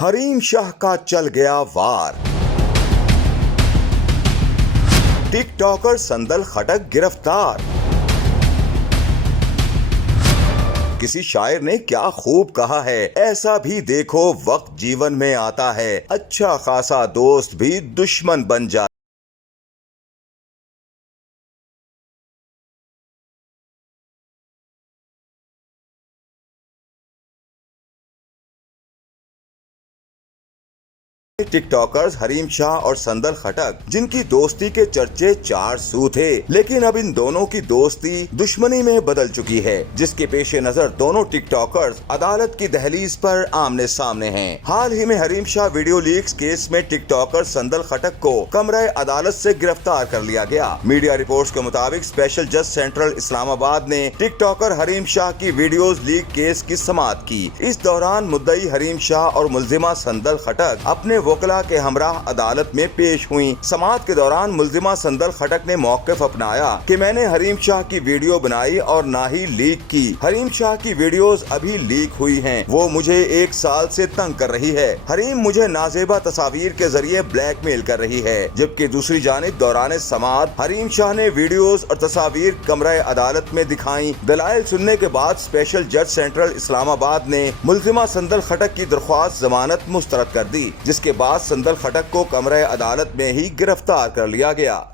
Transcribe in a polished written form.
हरीम शाह का चल गया वार। टिकटॉकर संदल खटक गिरफ्तार। किसी शायर ने क्या खूब कहा है, ऐसा भी देखो वक्त जीवन में आता है, अच्छा खासा दोस्त भी दुश्मन बन जाता। टिकटॉकर्स हरीम शाह और संदल खटक, जिनकी दोस्ती के चर्चे चार सू थे, लेकिन अब इन दोनों की दोस्ती दुश्मनी में बदल चुकी है, जिसके पेश नजर दोनों टिकटॉकर्स अदालत की दहलीज पर आमने सामने हैं। हाल ही में Hareem Shah video leaks case में टिकटॉकर संदल खटक को कमरे अदालत से गिरफ्तार कर लिया गया। मीडिया रिपोर्ट्स के मुताबिक स्पेशल जज सेंट्रल इस्लामाबाद ने टिकटॉकर हरीम शाह की वीडियोज लीक केस की समाअत की। इस दौरान मुद्दई हरीम शाह और मुल्जिमा संदल खटक अपने वकला के हमराह अदालत में पेश हुई। समाअत के दौरान मुल्जिमा संदल खटक ने मौक़िफ़ अपनाया कि मैंने हरीम शाह की वीडियो बनाई और ना ही लीक की। हरीम शाह की वीडियोस अभी लीक हुई हैं। वो मुझे 1 साल से तंग कर रही है। हरीम मुझे नाजेबा तस्वीर के जरिए ब्लैकमेल कर रही है। जबकि दूसरी जानिब दौरान समाअत हरीम शाह ने वीडियोस और तस्वीर कमरे अदालत में दिखाई। दलाइल सुनने के बाद स्पेशल जज सेंट्रल इस्लामाबाद ने मुल्जिमा संदल खटक की दरख्वास्त जमानत मुस्तरद कर दी, जिसके बाद संदल खटक को कमरे अदालत में ही गिरफ्तार कर लिया गया।